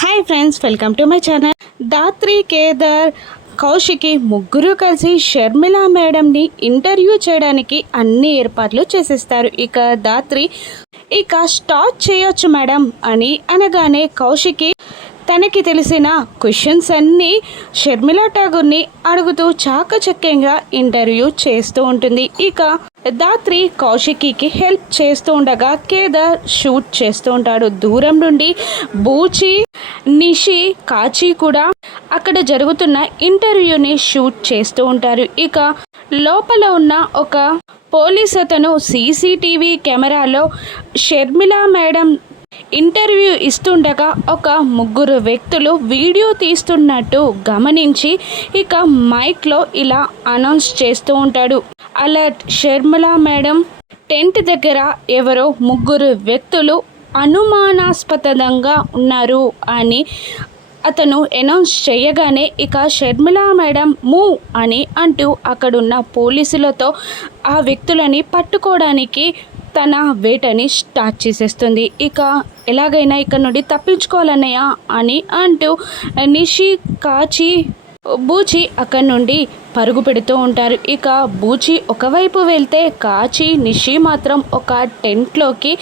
Hi friends welcome to my channel Dhatri Kedar Kaushiki ముగ్గురు కలిసి షర్మిల మేడంని ఇంటర్వ్యూ చేయడానికి అన్ని ఏర్పాట్లు చేసేస్తారు. ఇక దాత్రి ఇక స్టార్ట్ చేయొచ్చు మేడం అని అనగానే కౌశికి తనకి తెలిసిన క్వశ్చన్స్ అన్నీ షర్మిల ఠాగూర్ని అడుగుతూ చాకచక్యంగా ఇంటర్వ్యూ చేస్తూ ఉంటుంది. ఇక దాత్రి కౌశికికి హెల్ప్ చేస్తూ ఉండగా కేదార్ షూట్ చేస్తూ ఉంటాడు. దూరం నుండి బూచి నిషి కాచి కూడా అక్కడ జరుగుతున్న ఇంటర్వ్యూని షూట్ చేస్తూ ఉంటారు. ఇక లోపల ఉన్న ఒక పోలీస్ అతను సీసీటీవీ కెమెరాలో షర్మిల మేడం ఇంటర్వ్యూ ఇస్తుండగా ఒక ముగ్గురు వ్యక్తులు వీడియో తీస్తున్నట్టు గమనించి ఇక మైక్లో ఇలా అనౌన్స్ చేస్తూ ఉంటాడు. Alert Sharmila madam. టెంట్ దగ్గర ఎవరో ముగ్గురు వ్యక్తులు అనుమానాస్పదంగా ఉన్నారు అని అతను అనౌన్స్ చేయగానే ఇక షర్మిల మేడం మూవ్ అని అంటూ అక్కడున్న పోలీసులతో ఆ వ్యక్తులని పట్టుకోవడానికి తన వేటని స్టార్ట్ చేసేస్తుంది. ఇక ఎలాగైనా ఇక్కడ నుండి తప్పించుకోవాలన్నయ్య అని అంటూ నిషి కాచి బూచి అక్కడి నుండి పరుగు పెడుతూ ఉంటారు. ఇక బూచి ఒకవైపు వెళ్తే కాచి నిషి మాత్రం ఒక టెంట్లోకి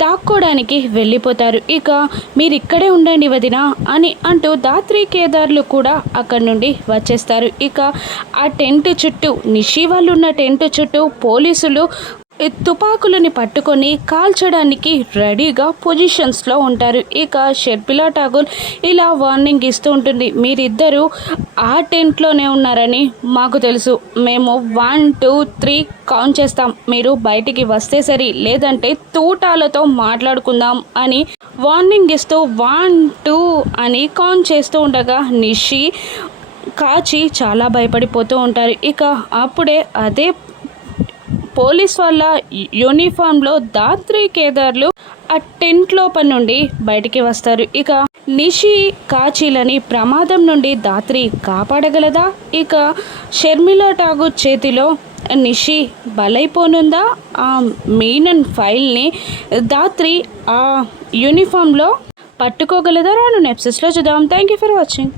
దాక్కోవడానికి వెళ్ళిపోతారు. ఇక మీరు ఇక్కడే ఉండండి వదిన అని అంటూ దాత్రి కేదార్లు కూడా అక్కడి నుండి వచ్చేస్తారు. ఇక ఆ టెంట్ చుట్టూ నిషి వాళ్ళు ఉన్న టెంట్ చుట్టూ పోలీసులు తుపాకులని పట్టుకొని కాల్చడానికి రెడీగా పొజిషన్స్లో ఉంటారు. ఇక షర్పిలా ఠాగూర్ ఇలా వార్నింగ్ ఇస్తూ ఉంటుంది. మీరిద్దరూ ఆ టెంట్లోనే ఉన్నారని మాకు తెలుసు. మేము వన్ టూ త్రీ కౌంట్ చేస్తాం. మీరు బయటికి వస్తే సరి లేదంటే తూటాలతో మాట్లాడుకుందాం అని వార్నింగ్ ఇస్తూ వన్ టూ అని కౌంట్ చేస్తూ ఉండగా నిషి కాచి చాలా భయపడిపోతూ ఉంటారు. ఇక అప్పుడే అదే పోలీస్ వాళ్ళ యూనిఫామ్లో దాత్రి కేదార్లు ఆ టెంట్ లోపల నుండి బయటికి వస్తారు. ఇక నిషి కాచీలని ప్రమాదం నుండి దాత్రి కాపాడగలదా? ఇక షర్మిల ఠాగూర్ చేతిలో నిషి బలైపోనుందా? ఆ మీనన్ ఫైల్ని దాత్రి ఆ యూనిఫామ్లో పట్టుకోగలదా? రాను నెప్సెస్లో చూద్దాం. Thank you for watching